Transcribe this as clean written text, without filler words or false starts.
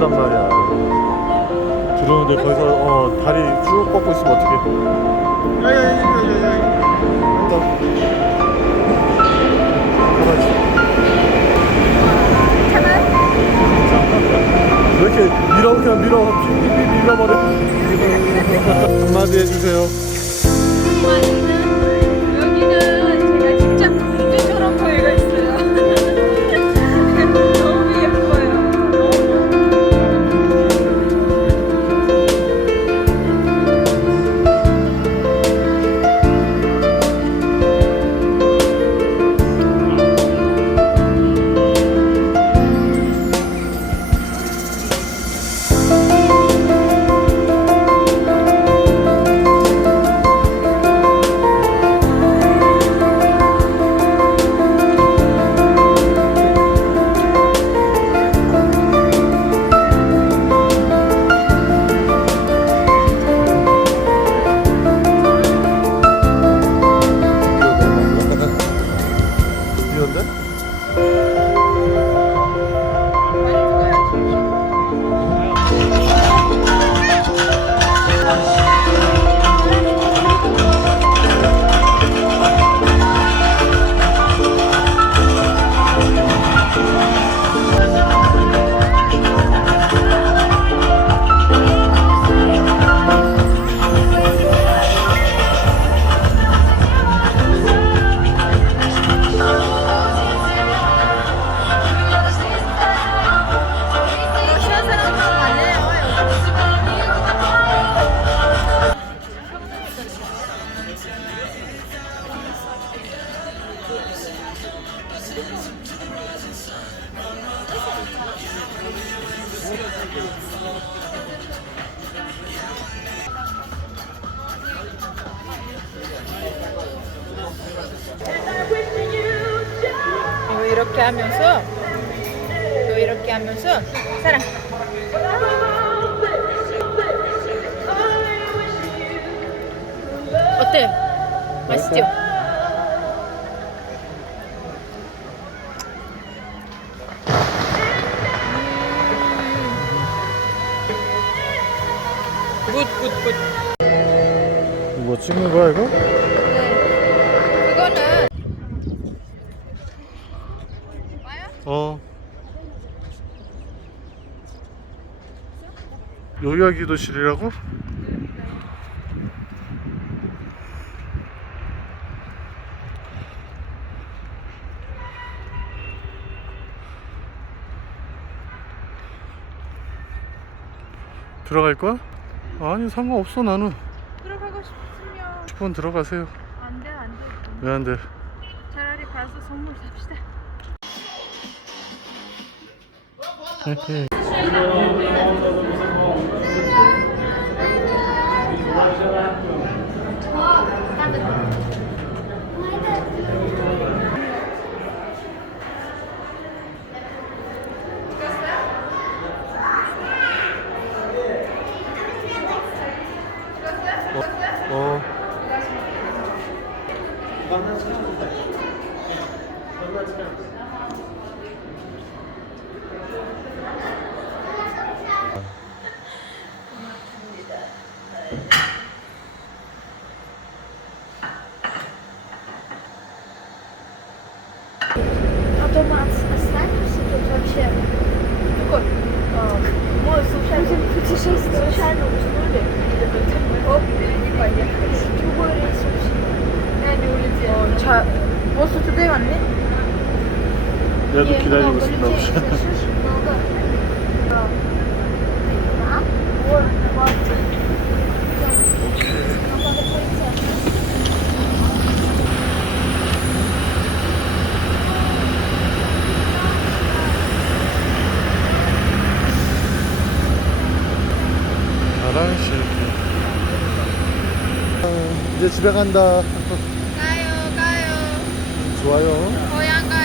단 말이야. 들어오는데 거기서 다리 쭉 뻗고 있으면 어떡해. 야야야야야야. 왜 이렇게 그냥 밀어버려. 한마디 해주세요. 여기는 제가 진짜 공주처럼 보이고 있어요. 너무 예뻐요. 이렇게 하면서 또 이렇게 하면서 사랑. 어때? 맛있죠? 굿. 뭐 찍는 거야 이거? 네. 그거는 여기가 기도실이라고? 들어갈 거야? 아니 상관없어 나는. 들어가고 싶으면 10분 들어가세요. 안 돼. 왜 안 돼? 차라리 가서 선물 삽시다. Автомат оставь, что тут вообще такой. Мой случайно путешествие случайно уснули. Оп, и поехали. Другой рейс вообще. Я не улетела. 자, 버스 두 대 왔네? 내가 또 Не, 기다리고 много 있었나 людей, 보다. слышишь? Много. Да? Вот, вот. Нам надо пойти. 화장실. 이제 집에 간다. 가요. 좋아요. 고향 가요.